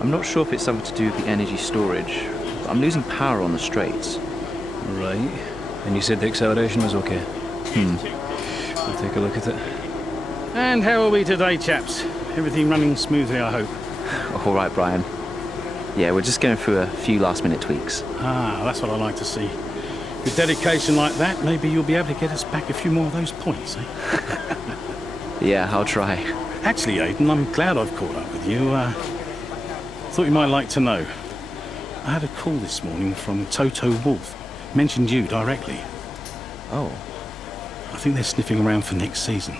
I'm not sure if it's something to do with the energy storage. I'm losing power on the straights. Right. And you said the acceleration was okay? I'll take a look at it. And how are we today, chaps? Everything running smoothly, I hope. All right, Brian. Yeah, we're just going through a few last-minute tweaks. Ah, that's what I like to see. With dedication like that, maybe you'll be able to get us back a few more of those points, eh? Yeah, I'll try. Actually, Aiden, I'm glad I've caught up with you. Thought you might like to know. I had a call this morning from Toto Wolff. Mentioned you directly. Oh. I think they're sniffing around for next season.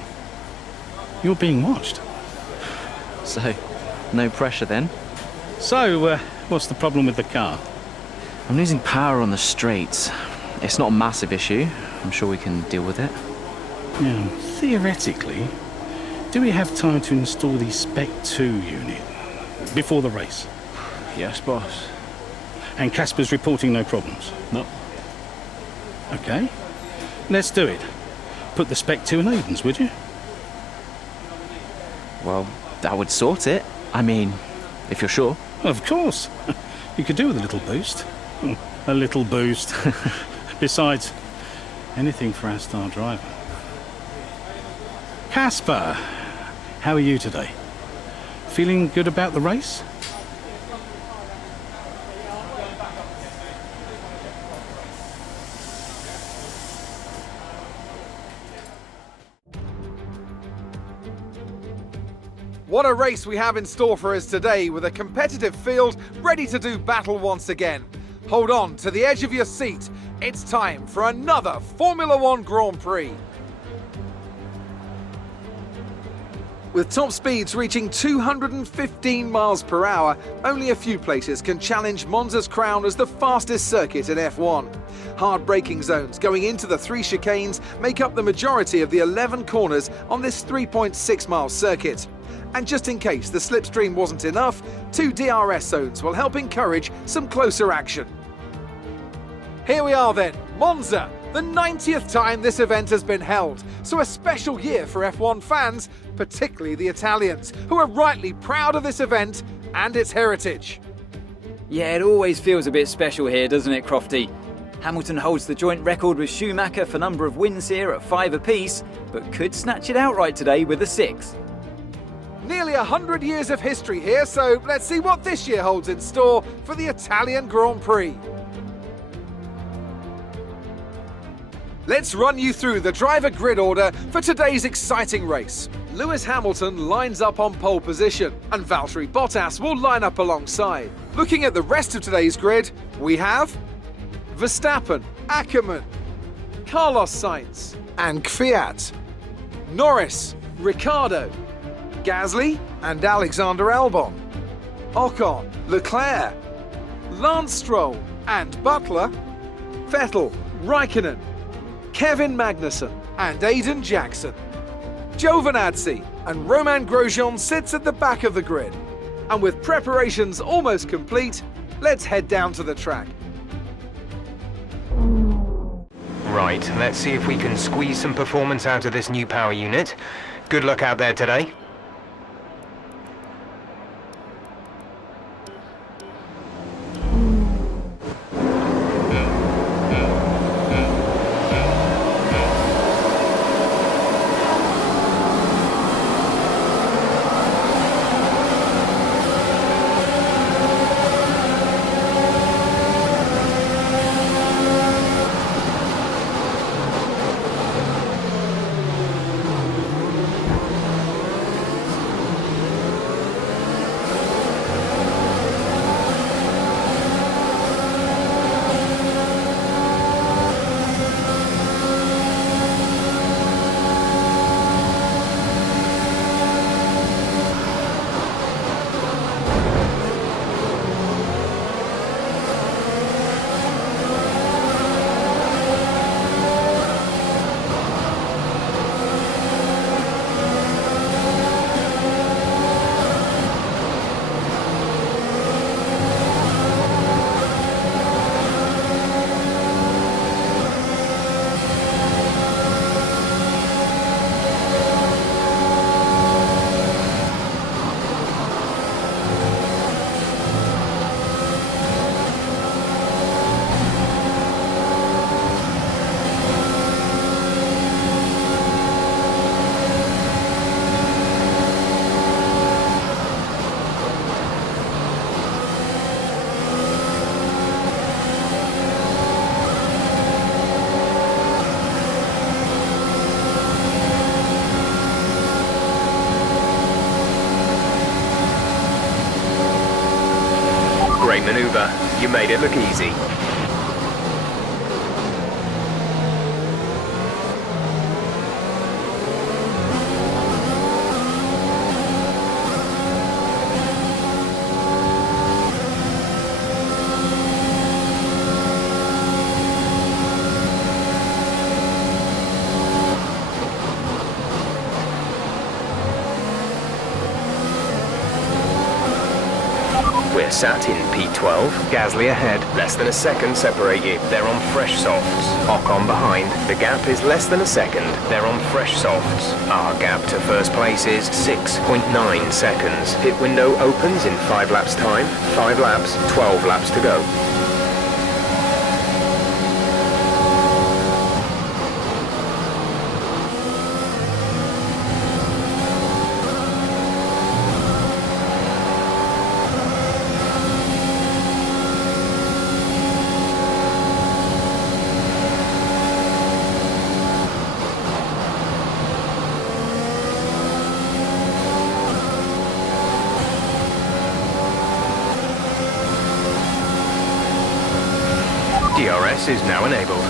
You're being watched. So, no pressure then? So, what's the problem with the car? I'm losing power on the straights. It's not a massive issue. I'm sure we can deal with it. Yeah, theoretically, do we have time to install the Spec 2 unit before the race? Yes, boss. And Casper's reporting no problems? No. Okay. Let's do it. Put the Spec 2 in Aiden's, would you? Well, that would sort it. I mean, if you're sure. Of course. You could do with a little boost. A little boost. Besides, anything for our star driver. Casper, how are you today? Feeling good about the race? What a race we have in store for us today, with a competitive field ready to do battle once again. Hold on to the edge of your seat. It's time for another Formula One Grand Prix. With top speeds reaching 215 miles per hour, only a few places can challenge Monza's crown as the fastest circuit in F1. Hard braking zones going into the 3 chicanes make up the majority of the 11 corners on this 3.6-mile circuit. And just in case the slipstream wasn't enough, 2 DRS zones will help encourage some closer action. Here we are then, Monza, the 90th time this event has been held, so a special year for F1 fans, particularly the Italians, who are rightly proud of this event and its heritage. Yeah, it always feels a bit special here, doesn't it, Crofty? Hamilton holds the joint record with Schumacher for number of wins here at 5 apiece, but could snatch it outright today with a 6. Nearly 100 years of history here, so let's see what this year holds in store for the Italian Grand Prix. Let's run you through the driver grid order for today's exciting race. Lewis Hamilton lines up on pole position, and Valtteri Bottas will line up alongside. Looking at the rest of today's grid, we have Verstappen, Ackermann, Carlos Sainz, and Kvyat, Norris, Ricciardo, Gasly and Alexander Albon, Ocon, Leclerc, Lance Stroll and Butler, Vettel, Raikkonen, Kevin Magnussen and Aiden Jackson. Giovinazzi and Romain Grosjean sits at the back of the grid. And with preparations almost complete, let's head down to the track. Right, let's see if we can squeeze some performance out of this new power unit. Good luck out there today. Great maneuver. You made it look easy. We're sat in P12. Gasly ahead. Less than a second separate you. They're on fresh softs. Ocon behind. The gap is less than a second. They're on fresh softs. Our gap to first place is 6.9 seconds. Pit window opens in 5 laps time. 5 laps, 12 laps to go. DRS is now enabled.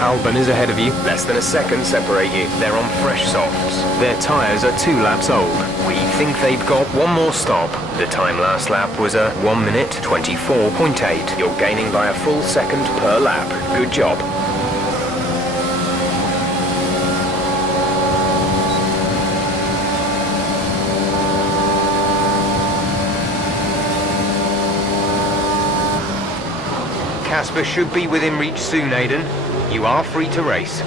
Albon is ahead of you. Less than a second separate you. They're on fresh softs. Their tyres are 2 laps old. We think they've got one more stop. The time last lap was a 1 minute 24.8. You're gaining by a full second per lap. Good job. Casper should be within reach soon, Aiden. You are free to race.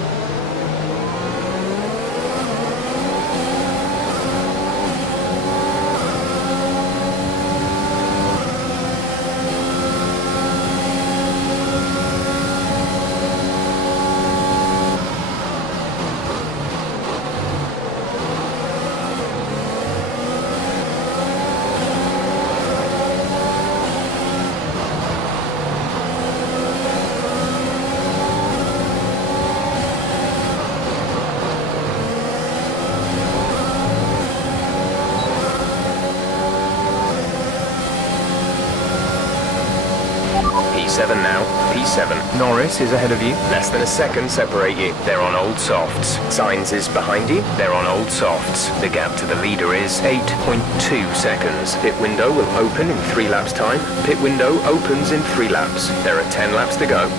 P7 now. P7. Norris is ahead of you. Less than a second separate you. They're on old softs. Sainz is behind you. They're on old softs. The gap to the leader is 8.2 seconds. Pit window will open in 3 laps time. Pit window opens in 3 laps. There are 10 laps to go.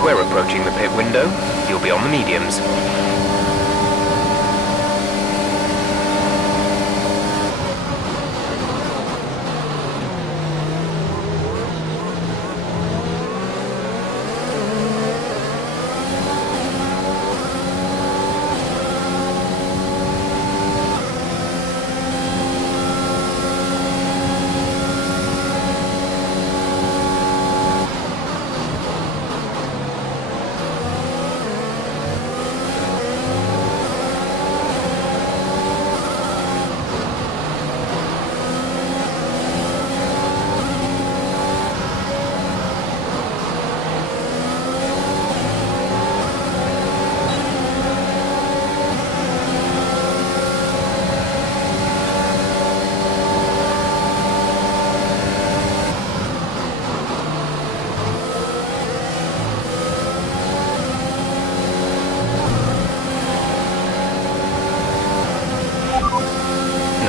We're approaching the pit window. You'll be on the mediums.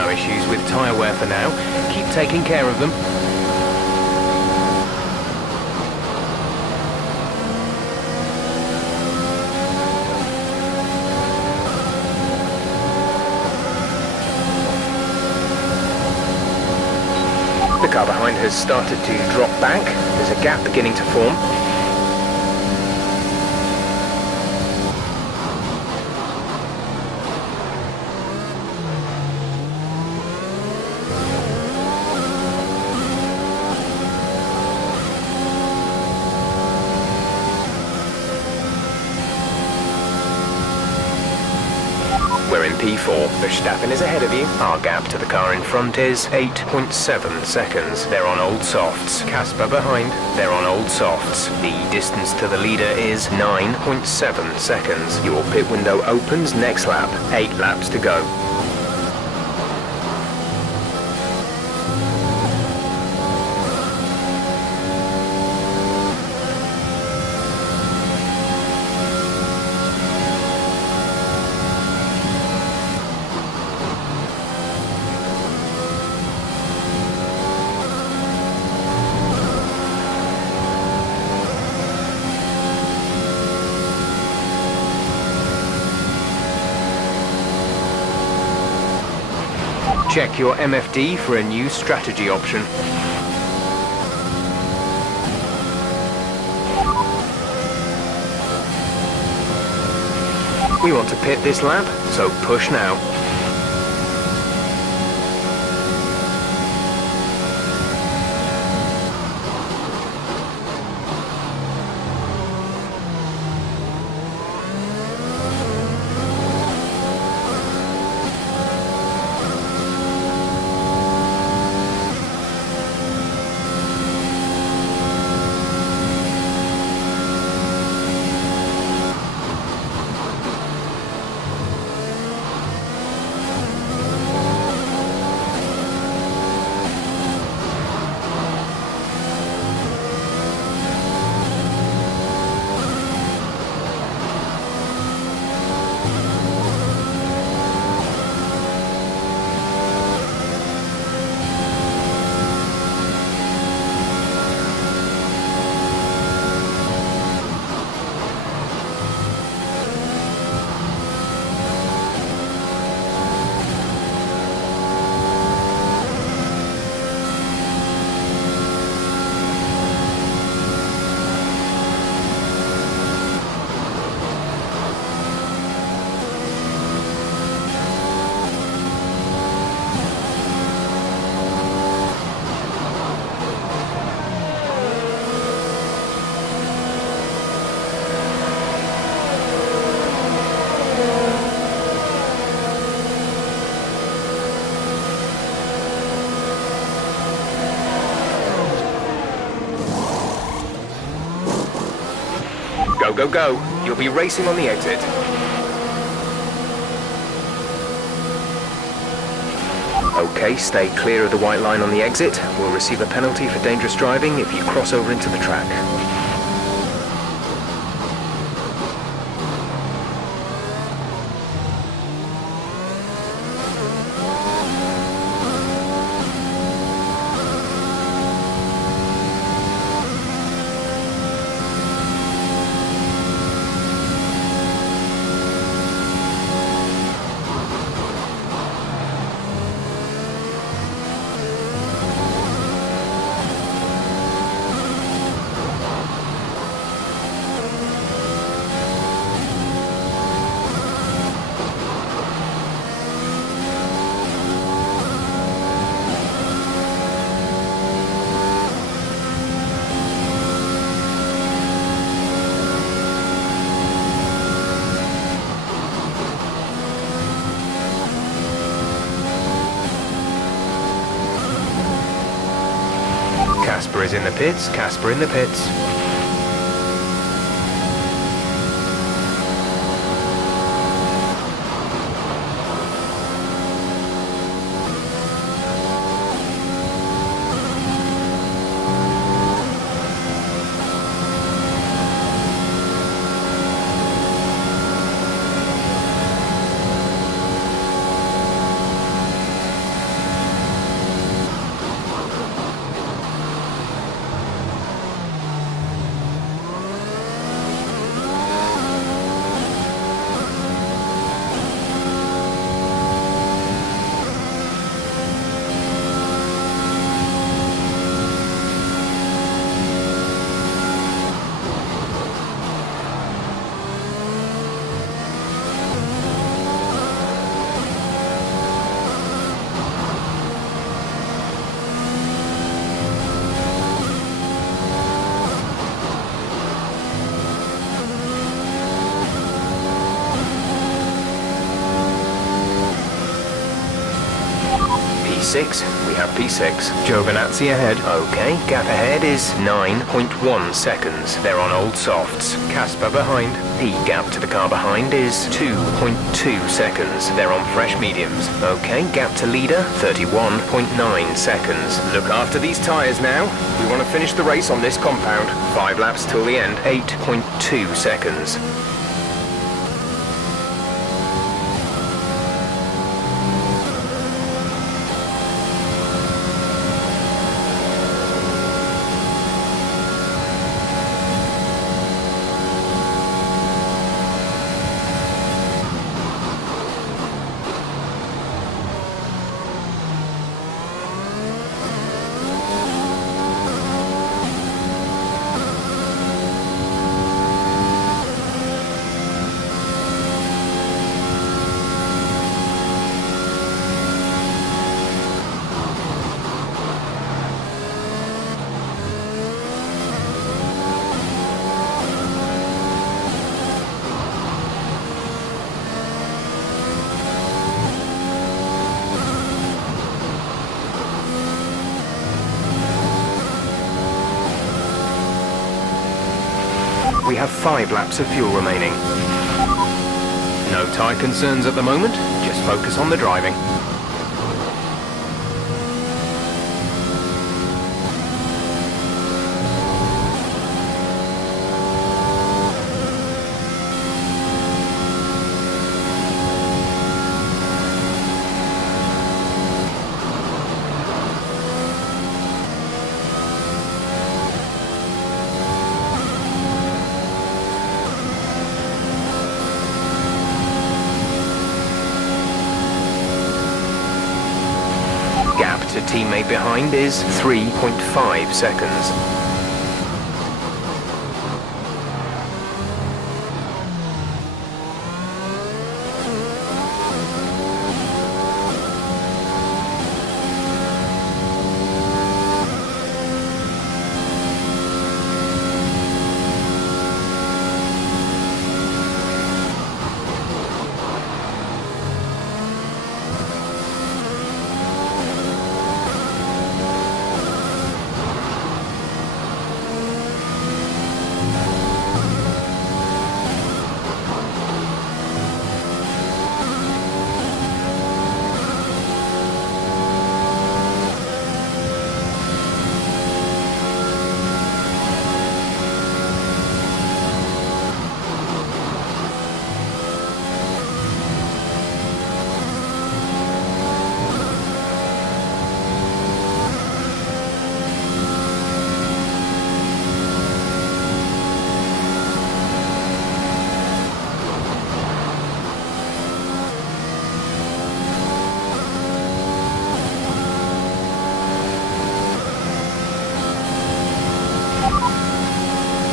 No issues with tyre wear for now. Keep taking care of them. The car behind has started to drop back. There's a gap beginning to form. We're in P4. Verstappen is ahead of you. Our gap to the car in front is 8.7 seconds. They're on old softs. Casper behind. They're on old softs. The distance to the leader is 9.7 seconds. Your pit window opens next lap. 8 laps to go. Check your MFD for a new strategy option. We want to pit this lap, so push now. Go, go, go. You'll be racing on the exit. Okay, stay clear of the white line on the exit. We'll receive a penalty for dangerous driving if you cross over into the track. Casper is in the pits, Casper in the pits. P6, we have P6. Giovinazzi ahead. Okay, gap ahead is 9.1 seconds. They're on old softs. Casper behind. The gap to the car behind is 2.2 seconds. They're on fresh mediums. Okay, gap to leader, 31.9 seconds. Look after these tyres now. We want to finish the race on this compound. 5 laps till the end, 8.2 seconds. We have 5 laps of fuel remaining. No tyre concerns at the moment, just focus on the driving. To teammate behind is 3.5 seconds.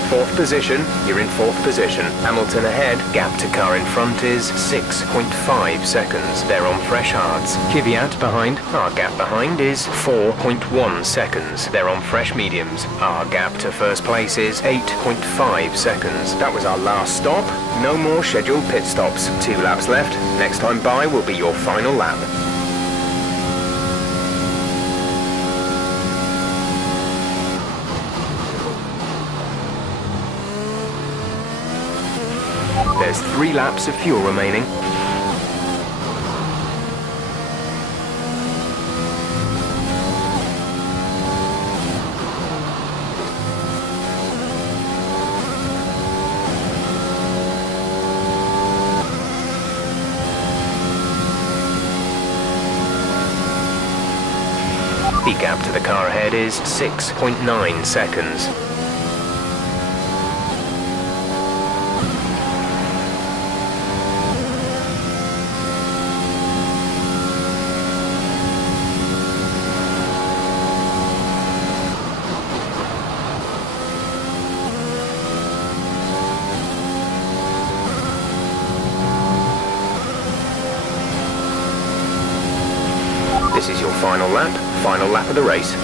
Fourth position, you're in 4th position. Hamilton ahead, gap to car in front is 6.5 seconds. They're on fresh hards. Kvyat behind, our gap behind is 4.1 seconds. They're on fresh mediums. Our gap to first place is 8.5 seconds. That was our last stop. No more scheduled pit stops. 2 laps left. Next time by will be your final lap. There's 3 laps of fuel remaining. The gap to the car ahead is 6.9 seconds. This is your final lap of the race.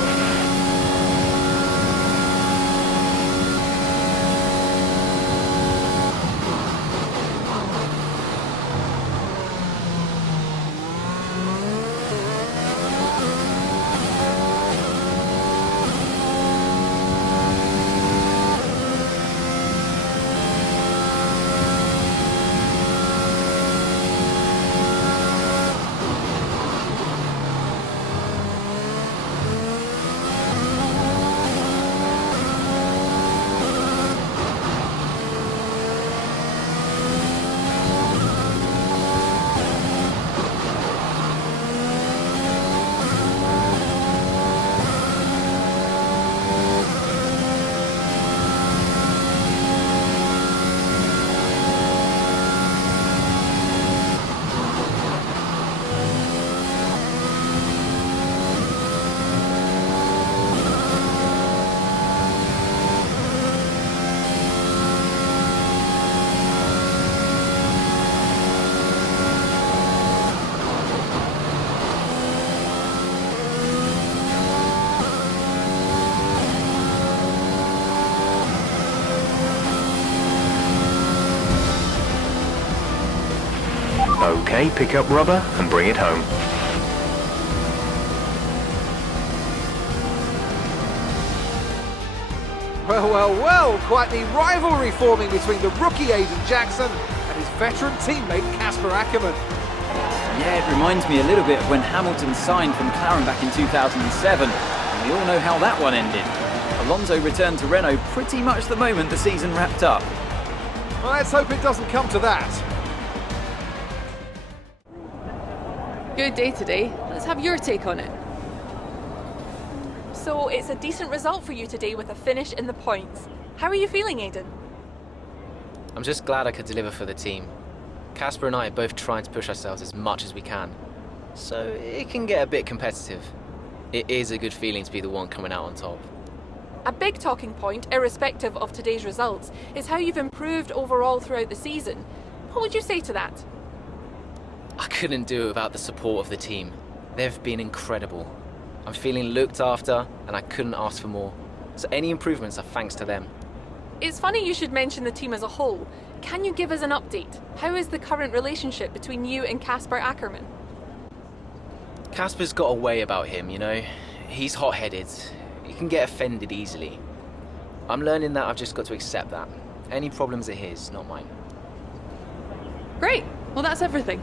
Okay, pick up rubber and bring it home. Well, well, well, quite the rivalry forming between the rookie Aiden Jackson and his veteran teammate Casper Ackermann. Yeah, it reminds me a little bit of when Hamilton signed from McLaren back in 2007. And we all know how that one ended. Alonso returned to Renault pretty much the moment the season wrapped up. Well, let's hope it doesn't come to that. Good day today. Let's have your take on it. So it's a decent result for you today with a finish in the points. How are you feeling, Aiden? I'm just glad I could deliver for the team. Casper and I are both trying to push ourselves as much as we can. So it can get a bit competitive. It is a good feeling to be the one coming out on top. A big talking point, irrespective of today's results, is how you've improved overall throughout the season. What would you say to that? I couldn't do it without the support of the team. They've been incredible. I'm feeling looked after and I couldn't ask for more. So any improvements are thanks to them. It's funny you should mention the team as a whole. Can you give us an update? How is the current relationship between you and Casper Ackermann? Casper's got a way about him, you know. He's hot-headed. He can get offended easily. I'm learning that I've just got to accept that. Any problems are his, not mine. Great. Well, that's everything.